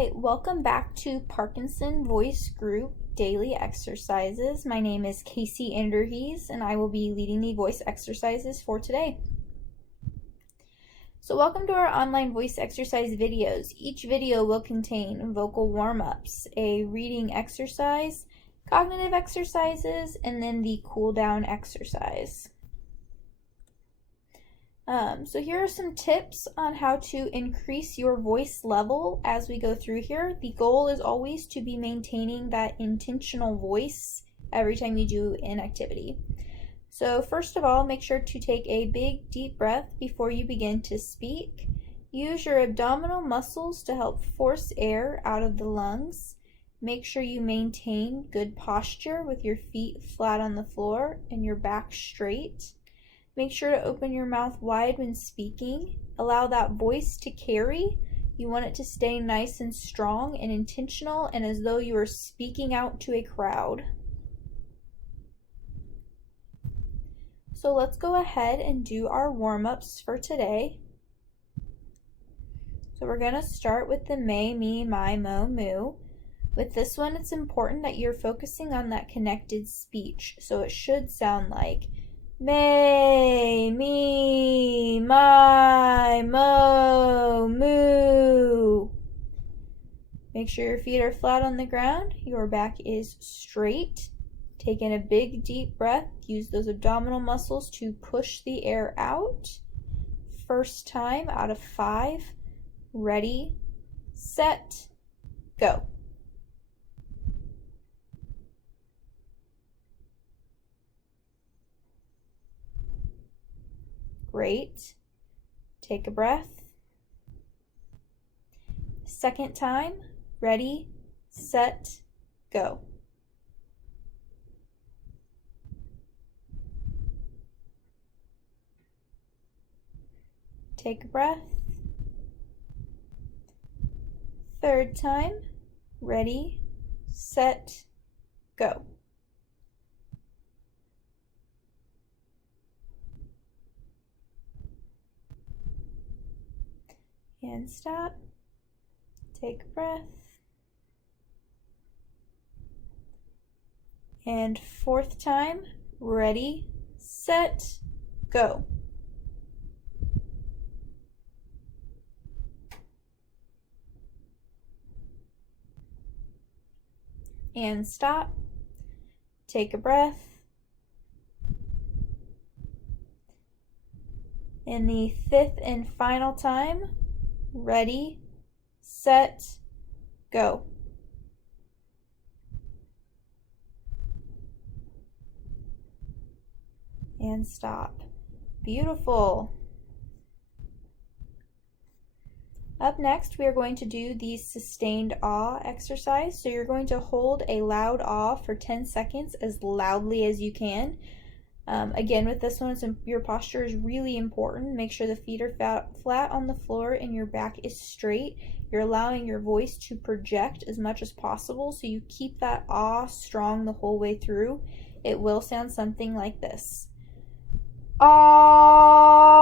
Hi, welcome back to Parkinson Voice Group Daily Exercises. My name is Casey Anderhees and I will be leading the voice exercises for today. So welcome to our online voice exercise videos. Each video will contain vocal warm-ups, a reading exercise, cognitive exercises, and then the cool down exercise. So here are some tips on how to increase your voice level as we go through here. The goal is always to be maintaining that intentional voice every time you do an activity. So first of all, make sure to take a big deep breath before you begin to speak. Use your abdominal muscles to help force air out of the lungs. Make sure you maintain good posture with your feet flat on the floor and your back straight. Make sure to open your mouth wide when speaking. Allow that voice to carry. You want it to stay nice and strong and intentional and as though you are speaking out to a crowd. So let's go ahead and do our warm-ups for today. So we're going to start with the may, me, my, mo, moo. With this one, it's important that you're focusing on that connected speech. So it should sound like may, me, my, mo, moo. Make sure your feet are flat on the ground. Your back is straight. Take in a big deep breath. Use those abdominal muscles to push the air out. First time out of 5. Ready, set, go. Great. Take a breath. Second time. Ready, set, go. Take a breath. Third time. Ready, set, go. And stop. Take a breath. And fourth time. Ready, set, go. And stop. Take a breath. And the 5th and final time. Ready, set, go. And stop. Beautiful. Up next, we are going to do the sustained ah exercise. So you're going to hold a loud ah for 10 seconds as loudly as you can. Again, with this one, your posture is really important. Make sure the feet are flat on the floor and your back is straight. You're allowing your voice to project as much as possible, so you keep that ah strong the whole way through. It will sound something like this. Ah.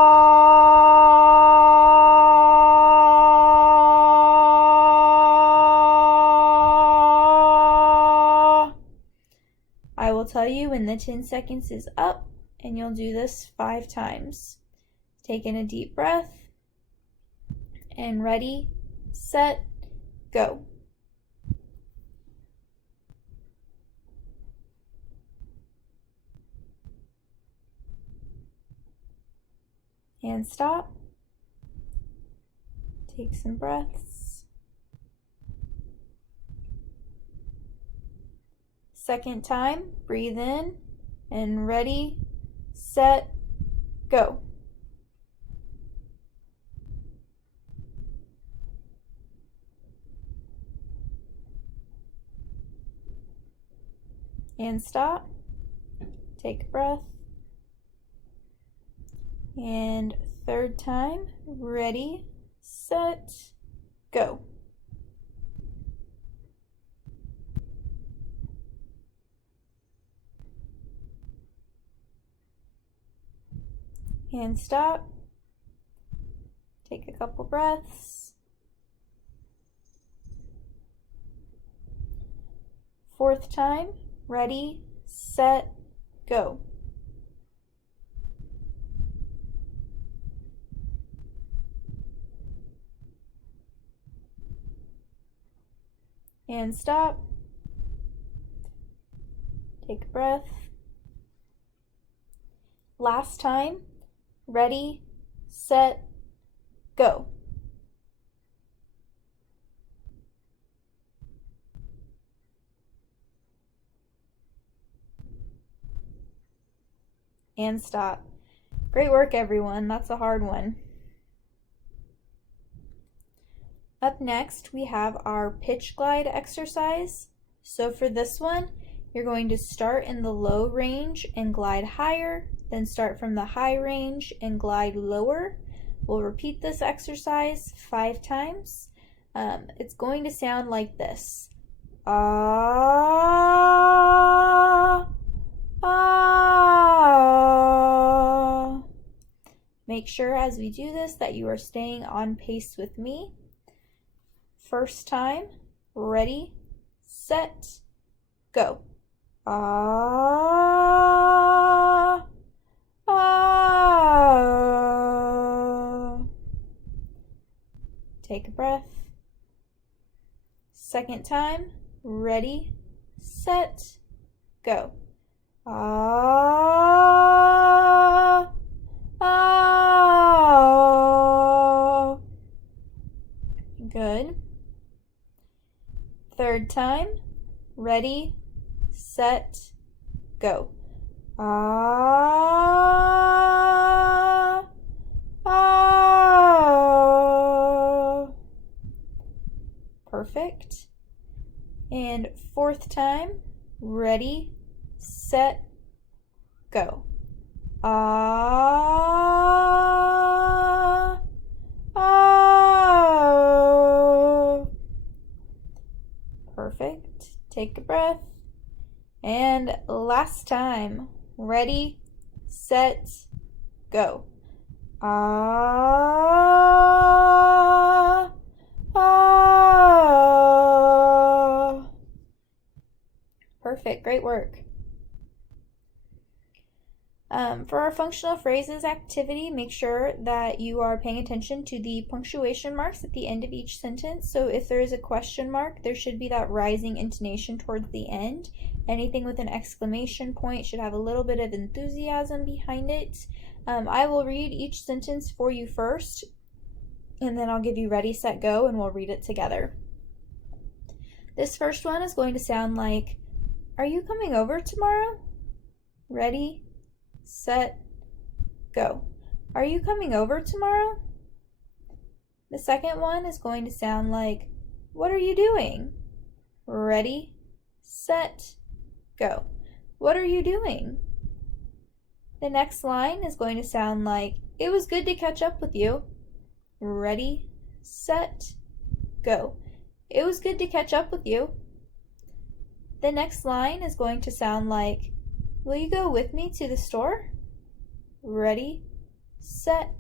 I will tell you when the 10 seconds is up, and you'll do this 5 times. Take in a deep breath, and ready, set, go. And stop. Take some breaths. Second time, breathe in, and ready, set, go. And stop. Take a breath. And third time, ready, set, go. And stop. Take a couple breaths. Fourth time, ready, set, go. And stop. Take a breath. Last time, ready, set, go. And stop. Great work, everyone. That's a hard one. Up next, we have our pitch glide exercise. So for this one, you're going to start in the low range and glide higher, then start from the high range and glide lower. We'll repeat this exercise 5 times. It's going to sound like this. Ah, ah. Make sure as we do this that you are staying on pace with me. First time, ready, set, go. Ah, ah. Take a breath. Second time, ready, set, go. Ah, ah. Good. Third time, ready, set, go. Ah, ah. Perfect. And fourth time, ready, set, go. Ah, ah. Perfect. Take a breath. And last time, ready, set, go. Ah, ah. Perfect, great work. For our functional phrases activity, make sure that you are paying attention to the punctuation marks at the end of each sentence. So if there is a question mark, there should be that rising intonation towards the end. Anything with an exclamation point should have a little bit of enthusiasm behind it. I will read each sentence for you first, and then I'll give you ready, set, go, and we'll read it together. This first one is going to sound like, "Are you coming over tomorrow?" Ready, set, go. Are you coming over tomorrow? The second one is going to sound like, "What are you doing?" Ready, set, go. What are you doing? The next line is going to sound like, "It was good to catch up with you." Ready, set, go. It was good to catch up with you. The next line is going to sound like, "Will you go with me to the store?" Ready, set,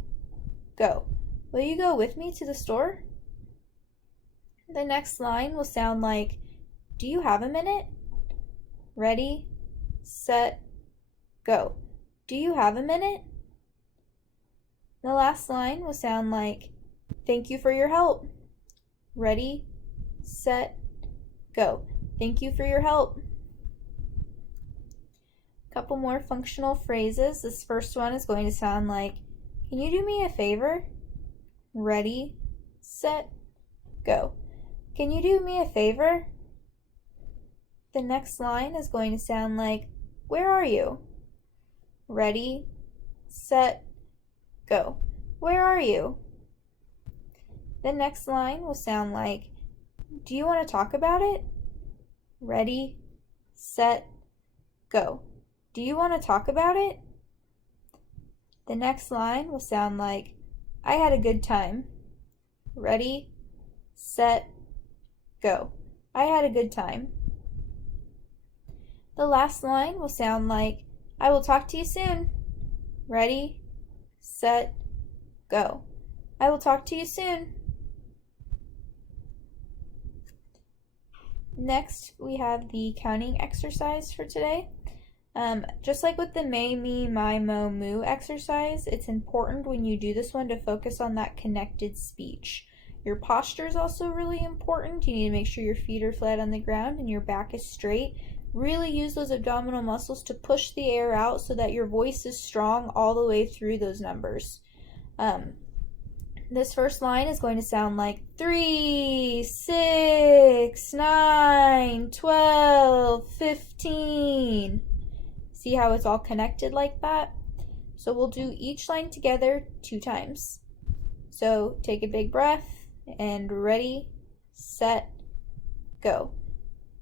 go. Will you go with me to the store? The next line will sound like, "Do you have a minute?" Ready, set, go. Do you have a minute? The last line will sound like, "Thank you for your help." Ready, set, go. Thank you for your help. A couple more functional phrases. This first one is going to sound like, "Can you do me a favor?" Ready, set, go. Can you do me a favor? The next line is going to sound like, "Where are you?" Ready, set, go. Where are you? The next line will sound like, "Do you want to talk about it?" Ready, set, go. Do you want to talk about it? The next line will sound like, "I had a good time." Ready, set, go. I had a good time. The last line will sound like, "I will talk to you soon." Ready, set, go. I will talk to you soon. Next, we have the counting exercise for today. Just like with the may, me, my, mo, moo exercise, it's important when you do this one to focus on that connected speech. Your posture is also really important. You need to make sure your feet are flat on the ground and your back is straight. Really use those abdominal muscles to push the air out so that your voice is strong all the way through those numbers. This first line is going to sound like 3, 6, 9, 12, 15. See how it's all connected like that? So we'll do each line together 2 times. So take a big breath and ready, set, go.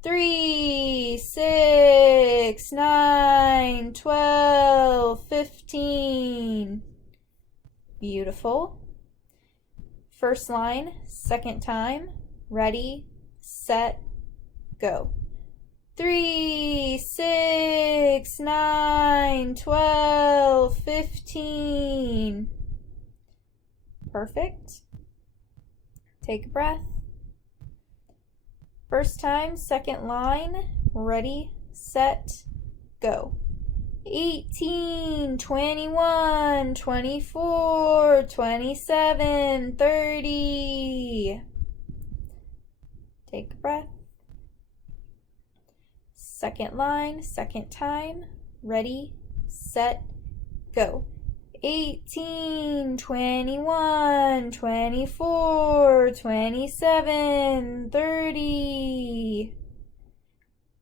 3, 6, 9, 12, 15. Beautiful. First line, second time, ready, set, go. 3, 6, 9, 12, 15. Perfect. Take a breath. First time, second line, ready, set, go. 18, 21, 24, 27, 30. Take a breath. Second line, second time, ready, set, go. 18, 21, 24, 27, 30.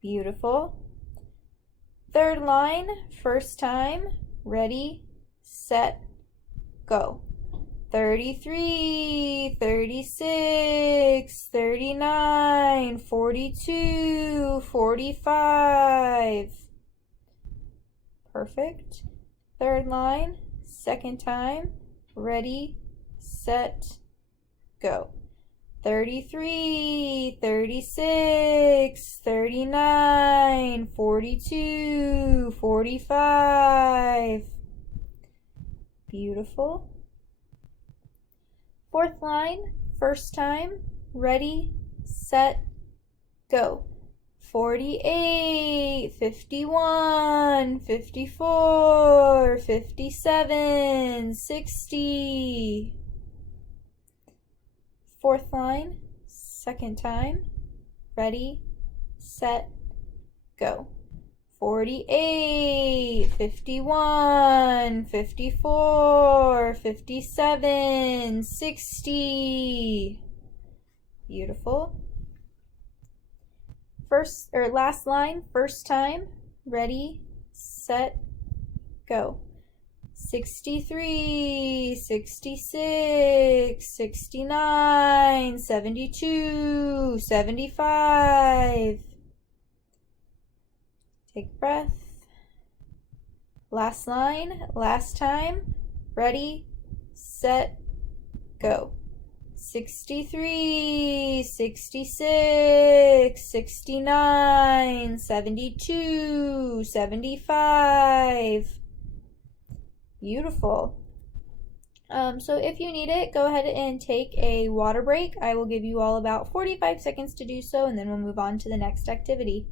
Beautiful. Third line, first time, ready, set, go. 33, 36, 39, 42, 45. Perfect. Third line, second time, ready, set, go. 33, 36, 39, 42, 45. Beautiful. Fourth line, first time, ready, set, go. 48, 51, 54, 57, 60. Fourth line, second time, ready, set, go. 48, 51, 54, 57, 60. Beautiful. First or last line, first time, ready, set, go. 63, 66, 69, 72, 75. Take a breath. Last line, last time, ready, set, go. 63, 66, 69, 72, 75. Beautiful. So if you need it, go ahead and take a water break. I will give you all about 45 seconds to do so, and then we'll move on to the next activity.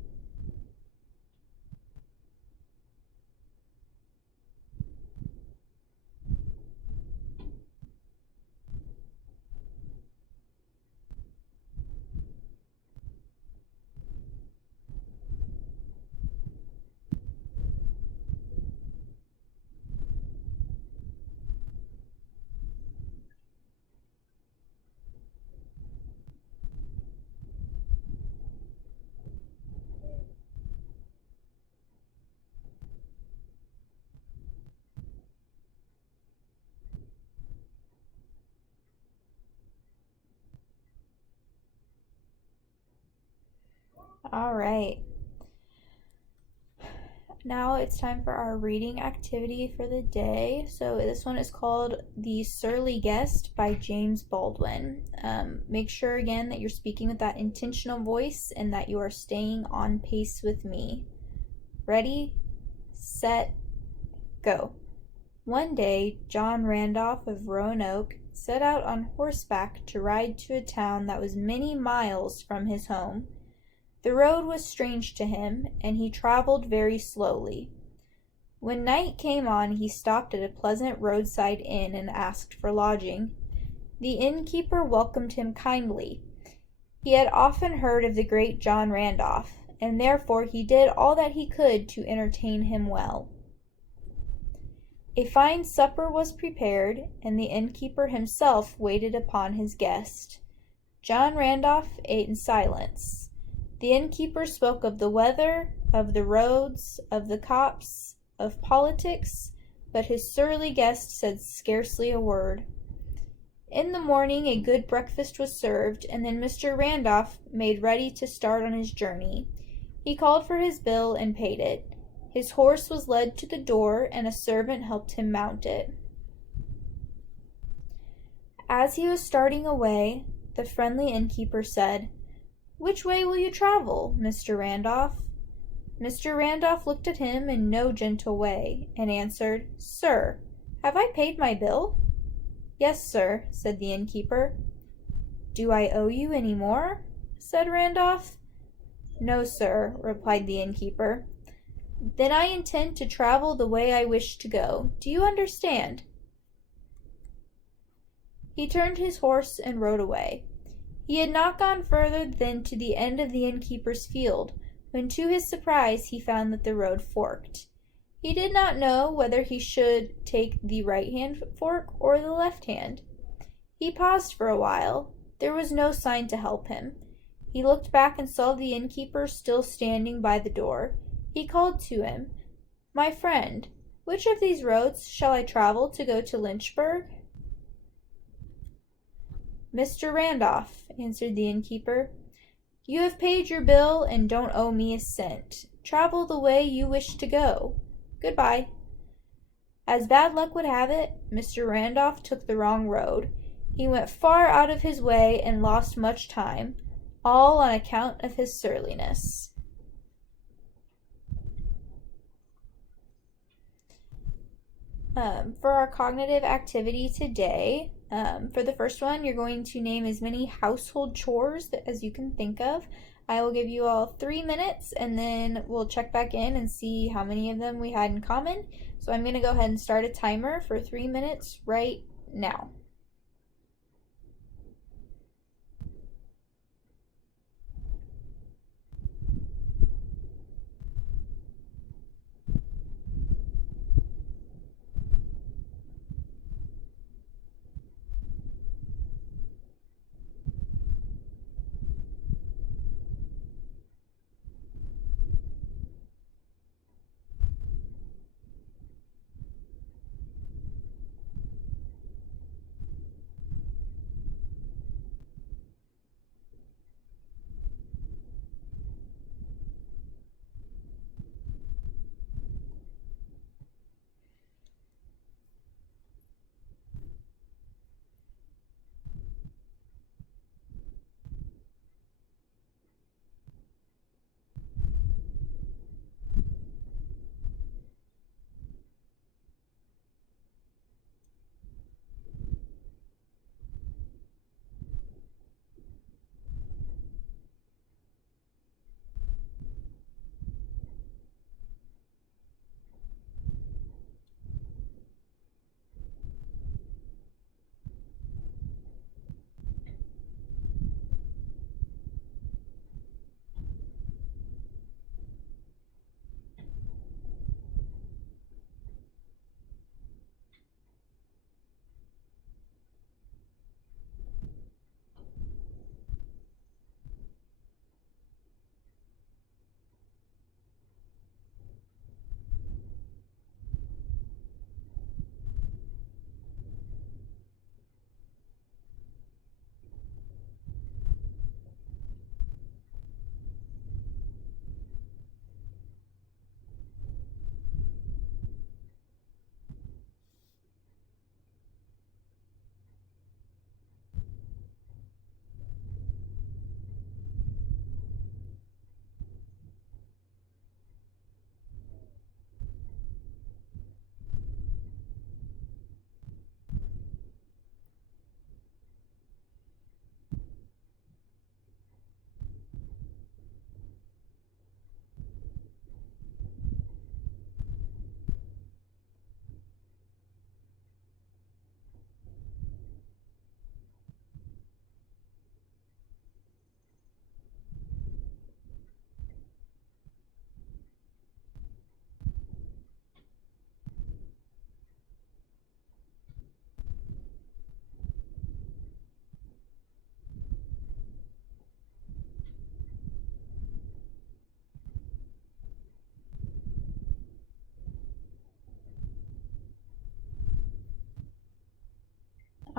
All right. Now it's time for our reading activity for the day. So this one is called The Surly Guest by James Baldwin. Make sure again that you're speaking with that intentional voice and that you are staying on pace with me. Ready, set, go. One day, John Randolph of Roanoke set out on horseback to ride to a town that was many miles from his home. The road was strange to him, and he traveled very slowly. When night came on, he stopped at a pleasant roadside inn and asked for lodging. The innkeeper welcomed him kindly. He had often heard of the great John Randolph, and therefore he did all that he could to entertain him well. A fine supper was prepared, and the innkeeper himself waited upon his guest. John Randolph ate in silence. The innkeeper spoke of the weather, of the roads, of the copse, of politics, but his surly guest said scarcely a word. In the morning a good breakfast was served, and then Mr. Randolph made ready to start on his journey. He called for his bill and paid it. His horse was led to the door, and a servant helped him mount it. As he was starting away, the friendly innkeeper said, "Which way will you travel, Mr. Randolph?" Mr. Randolph looked at him in no gentle way, and answered, "Sir, have I paid my bill?" "Yes, sir," said the innkeeper. "Do I owe you any more?" said Randolph. "No, sir," replied the innkeeper. "Then I intend to travel the way I wish to go. Do you understand?" He turned his horse and rode away. He had not gone further than to the end of the innkeeper's field, when to his surprise he found that the road forked. He did not know whether he should take the right-hand fork or the left-hand. He paused for a while. There was no sign to help him. He looked back and saw the innkeeper still standing by the door. He called to him, "My friend, which of these roads shall I travel to go to Lynchburg?" "Mr. Randolph," answered the innkeeper. "You have paid your bill and don't owe me a cent. Travel the way you wish to go. Goodbye." As bad luck would have it, Mr. Randolph took the wrong road. He went far out of his way and lost much time, all on account of his surliness. For our cognitive activity today, for the first one, you're going to name as many household chores as you can think of. I will give you all 3 minutes, and then we'll check back in and see how many of them we had in common. So I'm going to go ahead and start a timer for 3 minutes right now.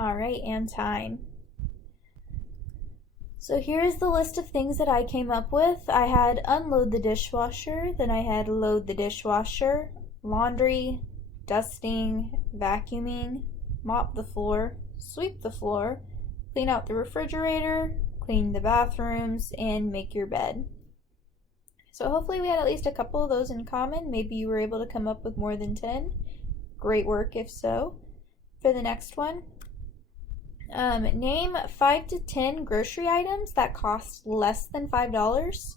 All right, and time. So here's the list of things that I came up with. I had unload the dishwasher, then I had load the dishwasher, laundry, dusting, vacuuming, mop the floor, sweep the floor, clean out the refrigerator, clean the bathrooms, and make your bed. So hopefully we had at least a couple of those in common. Maybe you were able to come up with more than 10. Great work if so. For the next one, name 5 to 10 grocery items that cost less than $5.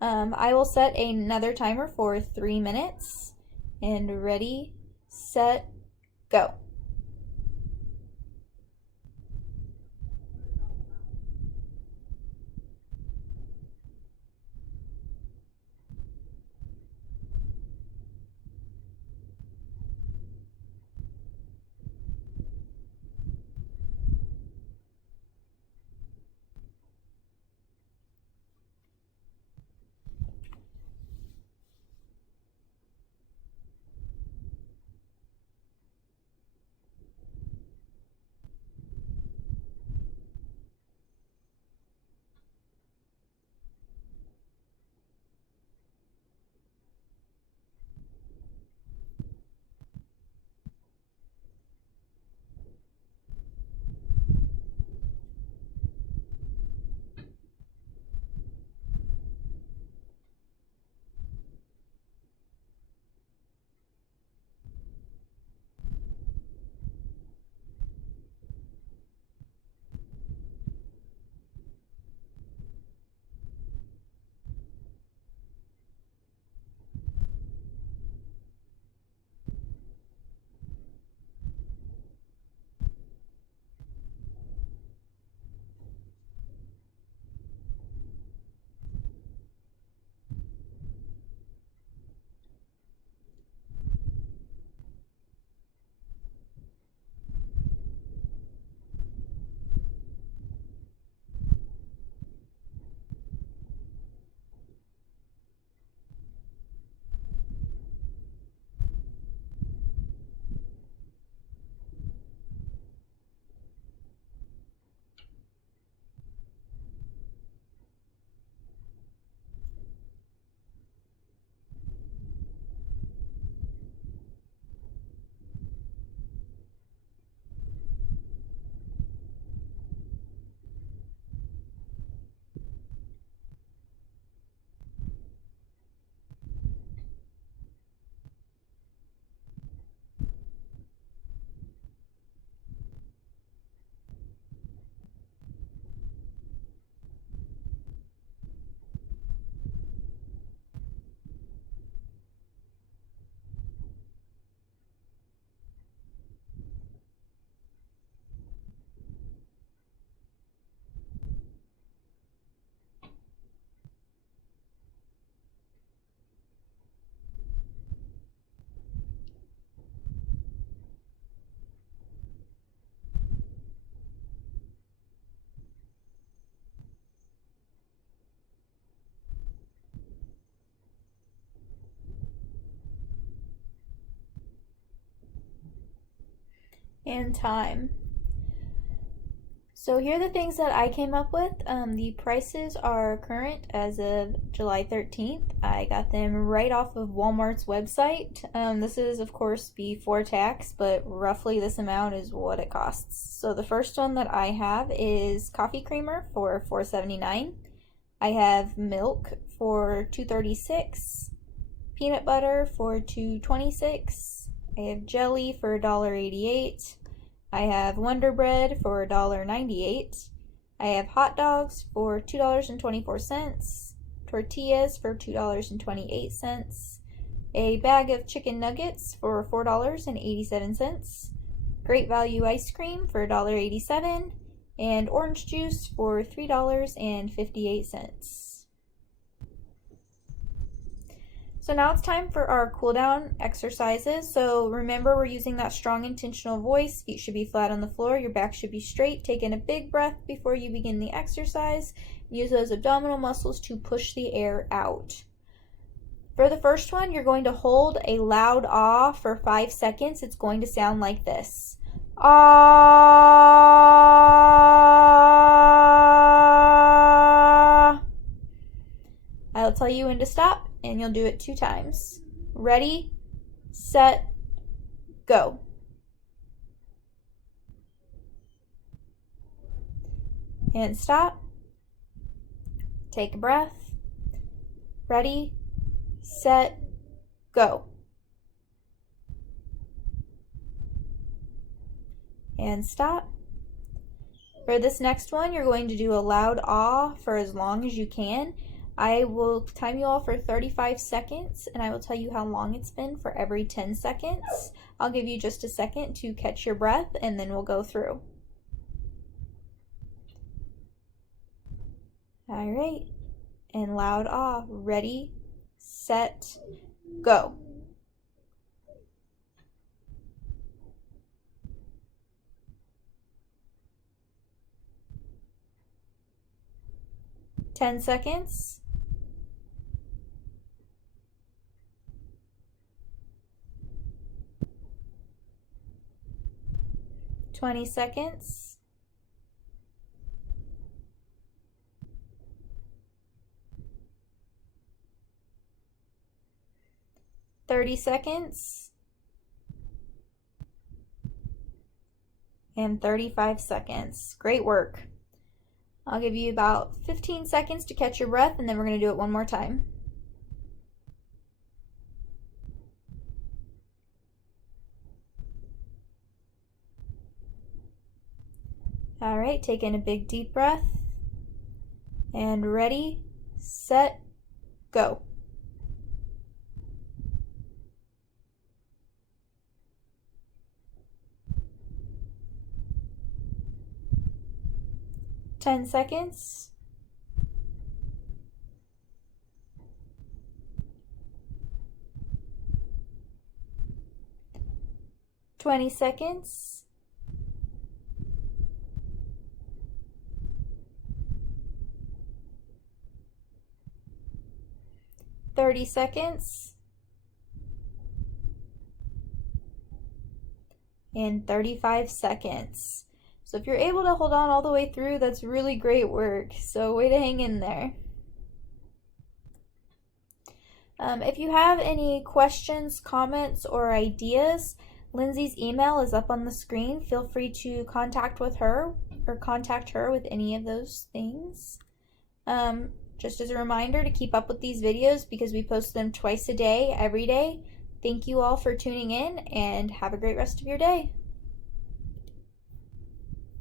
I will set another timer for 3 minutes. And ready, set, go. And time. So here are the things that I came up with. The prices are current as of July 13th. I got them right off of Walmart's website. This is of course before tax, but roughly this amount is what it costs. So the first one that I have is coffee creamer for $4.79. I have milk for $2.36, peanut butter for $2.26. I have jelly for $1.88. I have Wonder Bread for $1.98. I have hot dogs for $2.24. Tortillas for $2.28. A bag of chicken nuggets for $4.87. Great Value ice cream for $1.87. And orange juice for $3.58. So now it's time for our cool down exercises. So remember, we're using that strong intentional voice. Feet should be flat on the floor. Your back should be straight. Take in a big breath before you begin the exercise. Use those abdominal muscles to push the air out. For the first one, you're going to hold a loud ah for 5 seconds. It's going to sound like this. Ah. I'll tell you when to stop, and you'll do it 2 times. Ready, set, go. And stop. Take a breath. Ready, set, go. And stop. For this next one, you're going to do a loud ah for as long as you can. I will time you all for 35 seconds, and I will tell you how long it's been for every 10 seconds. I'll give you just a second to catch your breath, and then we'll go through. All right, and loud ah. Ready, set, go. Ten seconds. 20 seconds. 30 seconds. And 35 seconds. Great work. I'll give you about 15 seconds to catch your breath, and then we're going to do it one more time. All right, take in a big deep breath. And ready, set, go. Ten seconds. 20 seconds. 30 seconds. And 35 seconds. So if you're able to hold on all the way through, that's really great work. So way to hang in there. If you have any questions, comments, or ideas, Lindsay's email is up on the screen. Feel free to contact with her or contact her with any of those things. Just as a reminder to keep up with these videos because we post them twice a day, every day. Thank you all for tuning in, and have a great rest of your day.